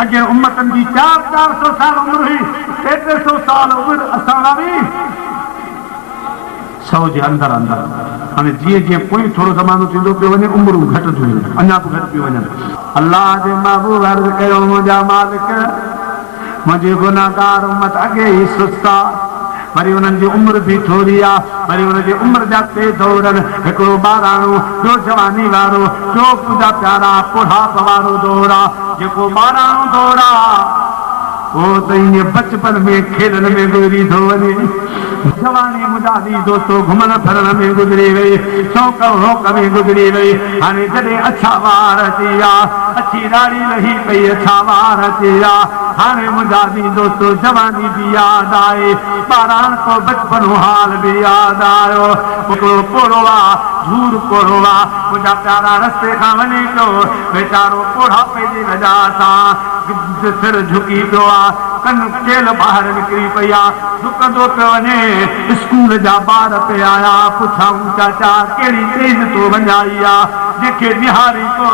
अगे उम्मतन की 400 साल उम्र हुई, 300 साल उम्र असां भी 100 के अंदर अंदर हाँ जी जी कोई थोड़ो ज़मानो थींदो पियो वञे उम्रूं घटि थियूं वञनि अञा बि घटि पियूं वञनि। अल्लाह जे महबूब अर्ज़ कयो मुंहिंजा मालिक मुंहिंजी गुनाहगार उम्मत अॻे ई सुस्त आहे, वरी उन्हनि जी उम्र भी थोड़ी आहे, वरी उनजी उम्र जा 3 दौर आहिनि, हिकिड़ो ॿाराणो, ॿियो जवानी वारो, ॿियो मुंहिंजा प्यारा बुढ़ाप वारो दौर आहे। जेको ॿाराणो दौर आहे वो तो ईअं बचपन में खेलण में गुज़री थो वञे, जवानी मुजादी दोस्तों घुमण फिरण में गुज़री वई, शौक़ रोक में गुज़री वई। हाणे जॾहिं अछा वार अची विया, अछी दाढ़ी लही पई, अछा वार अची विया, हाणे मुजादी दोस्तों जवानी भी याद आए, ॿारहं को बचपन हाल भी याद आयो। हिकिड़ो पोड़ो आहे, झूर पोड़ो आहे, मुंहिंजा प्यारा रस्ते खां वञे पियो, वीचारो बुढ़ापे जी वजह सां सिर झुकी पियो आहे, कन केल ॿाहिरि निकिरी पई आहे, डुकंदो पियो वञे। स्कूल जा ॿार पे आया, पुछाऊं चाचा कहिड़ी तेज़ तो वञाई आहे, जेके निहारी तो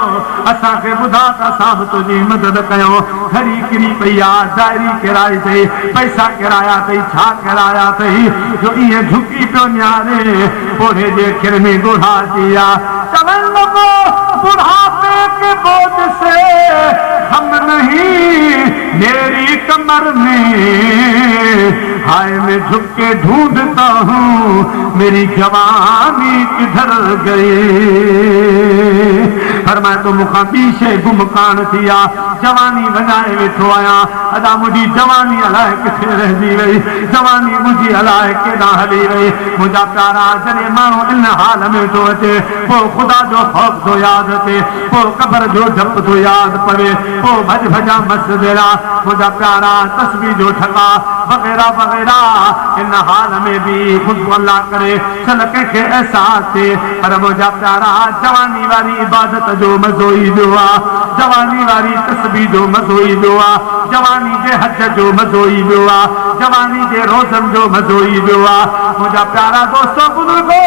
असांखे ॿुधा त असां बि तुंहिंजी मदद कयूं। घड़ी किरी पई आहे, डायरी किराई अथई, पैसा किराया अथई, छा किराया अथई, जो ईअं झुकी पियो निहारे। पोड़े जे खिर में गुढ़ा अची विया, चवण लॻो बुढ़ापे के बोझ से हम नहीं मेरी कमर में, हाय मैं झुक के ढूंढता हूँ मेरी जवानी किधर गई। फरमाए तो मुखां ॿी शइ गुम कान थी आहे, जवानी वञाए वेठो आहियां, अदा मुंहिंजी जवानी अलाए किथे रहिजी वई, जवानी मुंहिंजी अलाए केॾां हली वई। मुंहिंजा प्यारा जॾहिं माण्हू इन हाल में थो अचे, पोइ ख़ुदा जो ख़ौफ़ थो यादि अचे, पोइ क़बर जो डपु थो यादि पवे, पोइ भॼ भॼा मस जहिड़ा मुंहिंजा प्यारा तस्बीह जो ठका वग़ैरह वग़ैरह। इन हाल में बि ख़ुदि अल्लाह करे चल कंहिंखे अहसास थिए, पर मुंहिंजा प्यारा जवानी वारी इबादत जो मज़ो ईंदो आहे, जवानी वारी तस्बीह जो मज़ो ईंदो आहे, जवानी जे हज जो मज़ो ईंदो आहे, जवानी जे रोज़नि जो मज़ो ईंदो आहे। मुंहिंजा प्यारा दोस्तो बुज़ुर्गो,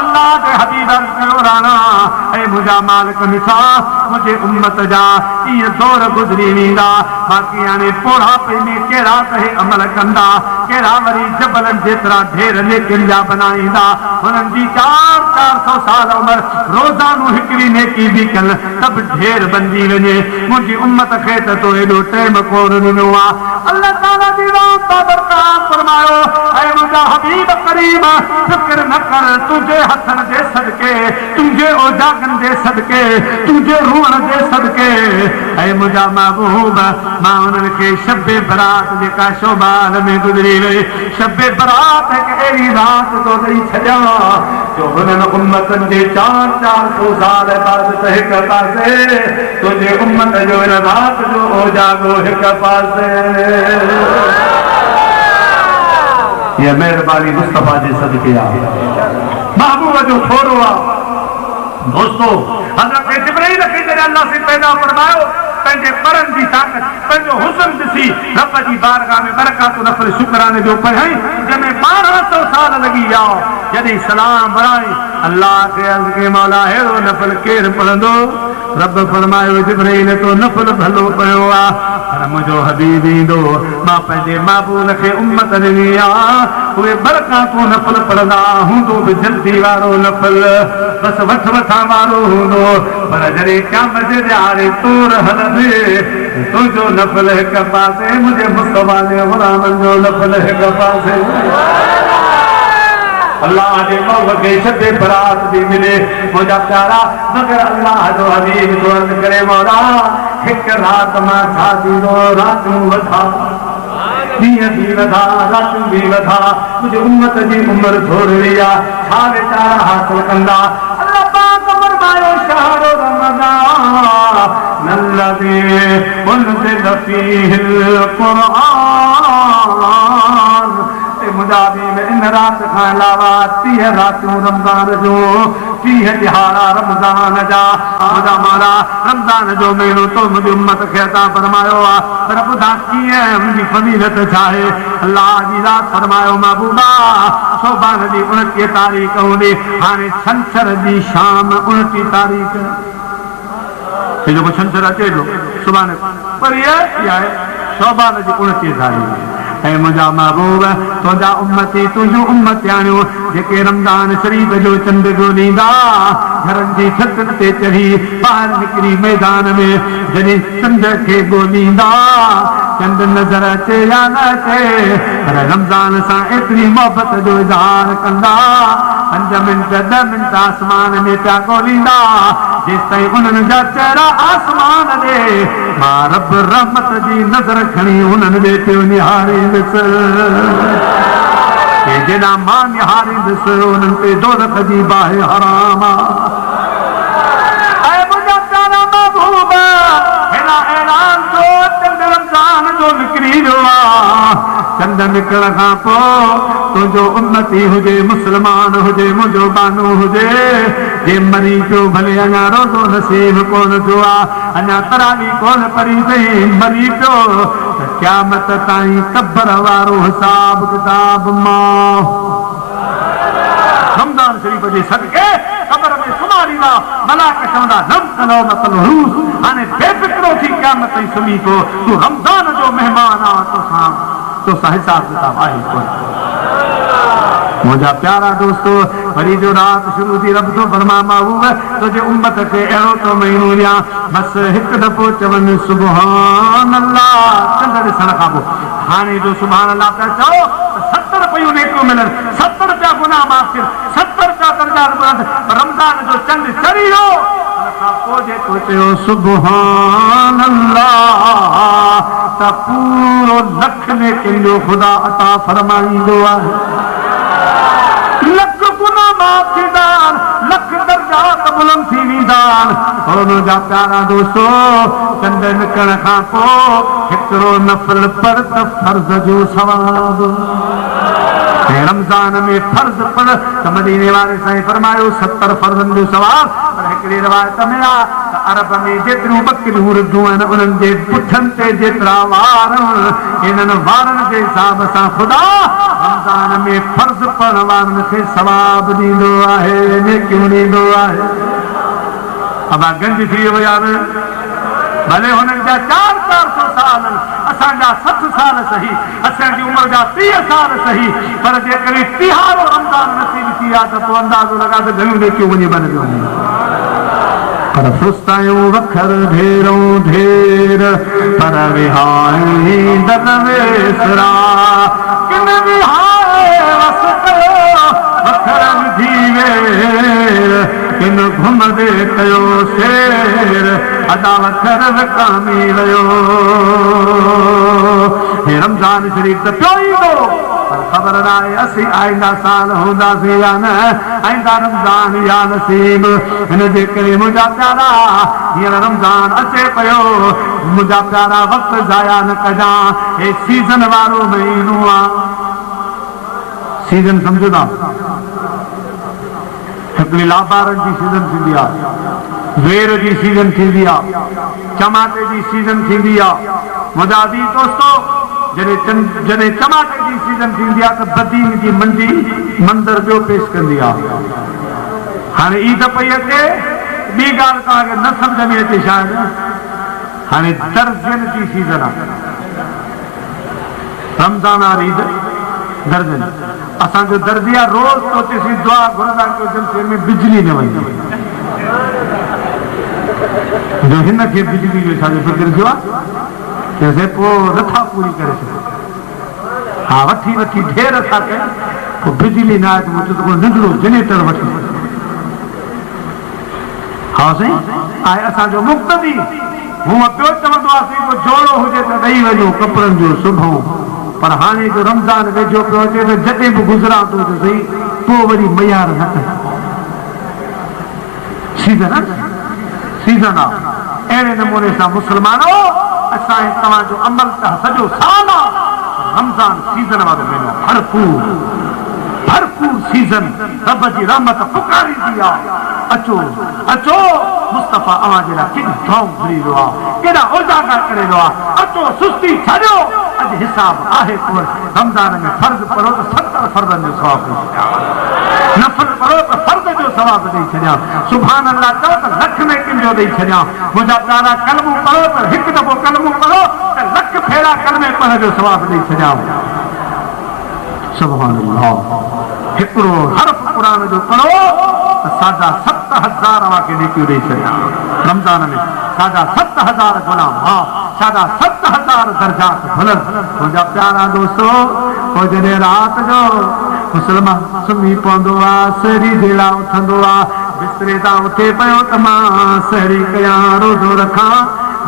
अल्लाह जे हबीब कयो राणा ऐं मुंहिंजा मालिक मिठा, मुंहिंजे उम्मत जा इहे दौर गुज़री वेंदा, बाक़ी हाणे बुढ़ापे में कहिड़ा कहे अमल कंदा, कहिड़ा वरी जबलनि जेतिरा ढेर नेकिन जा बनाईंदा। हुननि जी 400 साल उमिरि, रोज़ानो हिकिड़ी नेकी बि कनि त बि ढेर बणिजी वञे। मुंहिंजी उम्मत खे त तो हेॾो टाइम कोन ॾिनो आहे। अल्लाह ताला जी रात बरक़रार फरमायो, ऐं मुंहिंजा हबीब करीम फिक्र न कर, तुंहिंजे हथनि जे सदके, तुंहिंजे ओजागनि जे सदके, तुंहिंजे रुअण जे सदके, ऐं मुंहिंजा महबूब मां उन्हनि खे शबे बरात जेका शोबाल में गुज़री वई, शबे बरात हिकु अहिड़ी राति थो ॾेई छॾियां जो हुननि उम्मतनि जे 400 साल इबादत हिकु पासे, तुंहिंजे उम्मत जो हिन राति जो ओजागो हिकु पासे। ये मेहरबानी मुस्तफा जे सदके आहे, महबूब जो थोरो आहे। दोस्तों हज़रत जिब्रील खे जॾहिं अल्लाह से पैदा फरमायो, पंहिंजे परनि जी ताक़त, पंहिंजो हुस्न ॾिसी रब जी बारगाह में बरकात नफ़ल शुक्राने जो पढ़ाई, जंहिंमें 1200 साल लॻी विया। जॾहिं सलाम वराई, अल्लाह खे अर्ज़ कई मौला अहिड़ो नफ़ल केरु पढ़ंदो? रब फरमायो जिब्रील तो नफ़ल भलो पियो आहे, पर मुंहिंजो हबीब ईंदो, मां पंहिंजे महबूब खे उम्मत ॾिनी आहे, उहे बरकातूं नफ़ल पढ़ंदा, हूंदो बि जल्दी वारो नफ़ल, बसि वठ वठां वारो हूंदो, पर जॾहिं क़यामत जे ॾियारे तूर हलंदे, तुंहिंजो नफ़ल हिकु पासे, मुंहिंजे मुस्तफा जे ग़ुलामनि जो नफ़ल हिकु पासे। अल्लाह जे मौक़े खे शबे बरात भी मिले मुंहिंजा प्यारा, मगर अल्लाह जो हबीब तो अर्ज़ करे मौला हिकु राति मां छा थींदो, रातूं वधा, ॾींहं बि वधा, रातूं बि वधा, मुंहिंजी उम्मत जी उमिरि थोरी आहे, छा वीचारा हासिल कंदा? अल्लाह पाक फरमायो शहर रमज़ान अल्लज़ी उनज़िल फ़ीहिल क़ुरआन, मुजाबी में इन रात का अलावा 30 रातूं रमज़ान जो, 30 तिहारा रमज़ान जा, मुंहिंजा मौला रमज़ान जो महीनो तो मुंहिंजी उम्मत खे अता फरमायो आहे, पर ॿुधा कीअं मुंहिंजी फज़ीलत छा आहे? अल्लाह जी रात फरमायो महबूबा शोबान जी 29 तारीख़ हूंदी, हाणे छंछर जी शाम 29 तारीख़ ये जो छंछर अचे जो सुभाणे पर ये है शोभान जी 29 तारीख़ ऐ मुंहिंजा महबूब तुंहिंजा उम्मती तुंहिंजूं उम्मतियाणियूं जेके रमज़ान शरीफ़ जो चंड ॻोल्हींदा घरनि जी छतनि ते चढ़ी ॿाहिरि निकिरी मैदान में जॾहिं चंड खे ॻोल्हींदा चंड नज़र अचे या न अचे पर रमज़ान सां एतिरी मोहबत जो इज़हार कंदा 5 मिंट 10 मिंट आसमान में पिया ॻोल्हींदा जेसि ताईं उन्हनि जा चेहरा आसमान ॾे मां रब रहमत जी नज़र खणी उन्हनि ॾे पियो निहारींदुसि जेॾा मां निहारींदुसि उन्हनि ते दोज़ख जी बाहि हराम ऐं मुंहिंजा प्यारा महबूब हेॾा ऐलान जो चंड रमज़ान जो निकिरी वियो आहे चंड निकिरण खां पोइ तुंहिंजो उम्मती हुजे मुस्लमान हुजे मुंहिंजो बानो हुजे जे मरी पियो भले अञा रोज़ो नसीब कोन थियो आहे अञा तरावी कोन पढ़ी अथई मरी पियो त क़यामत ताईं क़ब्र वारो हिसाब किताब मां रमज़ान शरीफ़ जे सदके क़ब्र में सुम्हारींदा मलाक चवंदा नम कनो मतल रूस हाणे बेफ़िक्रो थी क़यामत ताईं सुम्ही पियो तूं रमज़ान जो महिमान आहे तोसां हिसाब किताब आहे कोन मुंहिंजा प्यारा दोस्तो वरी जो रात शुरू थी रब तो फरमा महबूब तुंहिंजे उम्मत खे अहिड़ो तो महीनो ॾियां बसि हिकु दफ़ो चवनि सुभान अल्लाह चंड ॾिसण खां पोइ हाणे जो सुभान अल्लाह पिया चओ 70 पयूं नेकियूं मिलनि 70 पिया गुनाह माफ़ थियनि 70 पिया दर्जा बुलंद रमज़ान जो चंड चढ़ी वियो पोइ जेको चयो सुभान अल्लाह त पूरो लख नेकियुनि जो ख़ुदा अता फरमाईंदो आहे लख गुनाह माफ़ थींदा लख दर्जात बुलंद थी वेंदा मुंहिंजा प्यारा दोस्तो चंड निकिरण खां पोइ हिकिड़ो नफ़ल पर त फर्ज़ जो सवाब रमज़ान में फर्ज़ पढ़ त मदीने वारे साईं फरमायो 70 फर्ज़नि जो सवाब पर हिकिड़ी रिवायत में आहे त अरब में जेतिरियूं बकरियूं रुधूं आहिनि उन्हनि जे पुठनि ते जेतिरा वार इन्हनि वारनि जे हिसाब सां ख़ुदा रमज़ान में फर्ज़ पढ़ण वारनि खे सवाब ॾींदो आहे नेकियूं ॾींदो आहे अबा गंज थी विया भले हुननि जा 400 साल असांजा 60 साल सही असांजी उमिरि जा 30 साल सही पर जेकॾहिं 30 रमज़ान नसीब थी आहे त पोइ अंदाज़ो लॻा त घणियूं नेकियूं वञी बन थियूं वञनि पर फुस्तायूं वखर ढेरों ढेर पर विहाई दल वेसरा किन विहाए वस कयो वखर विझी वेर किन घुमंदे कयो शेर अदा वखर विकामी वियो हे रमज़ान शरीफ़ त पियो ईंदो पर ख़बर न आहे असीं आईंदा साल हूंदासीं या न आईंदा रमज़ान या नसीब हिन जे करे मुंहिंजा प्यारा हींअर रमज़ान अचे पियो मुंहिंजा प्यारा वक़्तु ज़ाया न कजां हे सीज़न वारो महीनो आहे सीज़न सम्झो था हिकिड़ी लाबारनि जी सीज़न थींदी आहे वेर जी सीज़न थींदी आहे टमाटे जी सीज़न थींदी आहे मुंहिंजा अज़ीज़ दोस्तो जॾहिं टमाटे जी सीज़न थींदी आहे त बदीन जी मंडी मंदर ॿियो पेश कंदी आहे हाणे ईद पई अचे ॿी ॻाल्हि तव्हांखे न सम्झ में अचे शायदि हाणे दर्जन जी सीज़न आहे रमज़ान वारी ईद दर्जन असांजो दर्जी आहे रोज़ सोचे दुआ घुरंदा कयो जलसे में बिजली न वञे जो हिन खे बिजली जो छाजो फिक्र थियो आहे चइजे पोइ नथा पूरी करे सघो हा वठी वठी ढेर था कनि पोइ बिजली न आहे त मूं चयो त नंढड़ो जनरेटर वठी हा साईं आहे असांजो मुक़्तदी हूअं ॿियो चवंदो आहे को जोड़ो हुजे त ॾेई वञो कपिड़नि जो सुभूं पर हाणे जो रमज़ान वेझो पियो अचे त जॾहिं बि गुज़रां थो त सही पोइ वरी मयार न करे सीज़न आहे सीज़न आहे अहिड़े नमूने सां मुस्लमानो असां तव्हांजो अमल त सॼो साल आहे रमज़ान सीज़न वारो महीनो भरपूर सीज़न रब जी रहमत पुकारींदी आहे अचो अचो मुस्तफ़ा अवां जे लाइ केॾी धौम भरी वियो आहे केॾा उजागर करे वियो आहे अचो सुस्ती छॾियो अॼु हिसाब आहे को रमज़ान में फर्ज पढ़ो तो 70 फर्ज़न जो सवाब ॾेई छॾियां, नफ़ल पढ़ो तो फर्ज जो सवाब ॾेई छॾियां, सुभान अल्लाह चओ तो लख में किंजो ॾेई छॾियां, मुंहिंजा प्यारा कलमू पढ़ो तो हिकु दफ़ो कलमू पढ़ो तो लख फेरा कलमे पढ़ण जो सवाब ॾेई छॾियां। सुभान अल्लाह हिकिड़ो हर्फ क़ुरान जो पढ़ो तो साढा 7,000 वाके नेकियूं ॾेई छॾियां। रमज़ान में साढा 7,000 गुनाह माफ़, साढा 7,000 दर्जात बुलंद। मुंहिंजा प्यारा दोस्तो पोइ जॾहिं राति जो मुस्लमान सुम्ही पवंदो आहे, सहरी जे लाइ उथंदो आहे, बिस्तरे तां उथे पियो त मां सहरी कयां, रोज़ो रखां,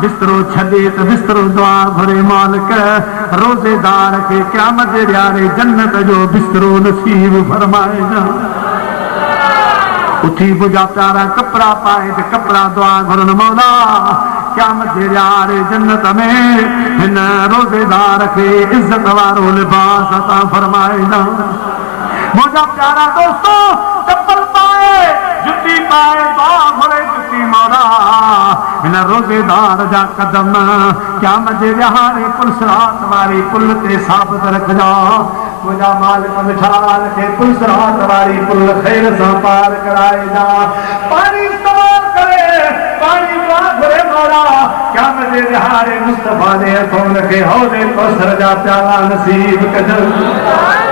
बिस्तरो छॾे त बिस्तरो दुआ घुरे मालिक रोज़ेदार खे क़यामत जे ॾियारे जन्नत जो बिस्तरो नसीब फरमाइजा। उथी मुंहिंजा प्यारा कपिड़ा पाए त कपिड़ा दुआ घुरनि मौला क़यामत जे ॾियारे जन्नत में हिन रोज़ेदार खे इज़त वारो लिबास अता फरमाइजा। मुंहिंजा प्यारा दोस्तो चप्पल पाए जुती पाए दुआ घुरे जुती मौला हिन रोज़ेदार जा कदम क़यामत जे ॾियारे पुलसरात वारी पुल ते साबित रखजा। मुंहिंजा मालिक मिठाल खे पुलसरात वारी पुल ख़ैर सां पार कराइजा। पाणी इस्तेमाल करे पाणी दुआ घुरे मौला क़यामत जे ॾियारे मुस्तफ़ा जे हथों खे हौज़े कौसर जा प्याला नसीब कजनि।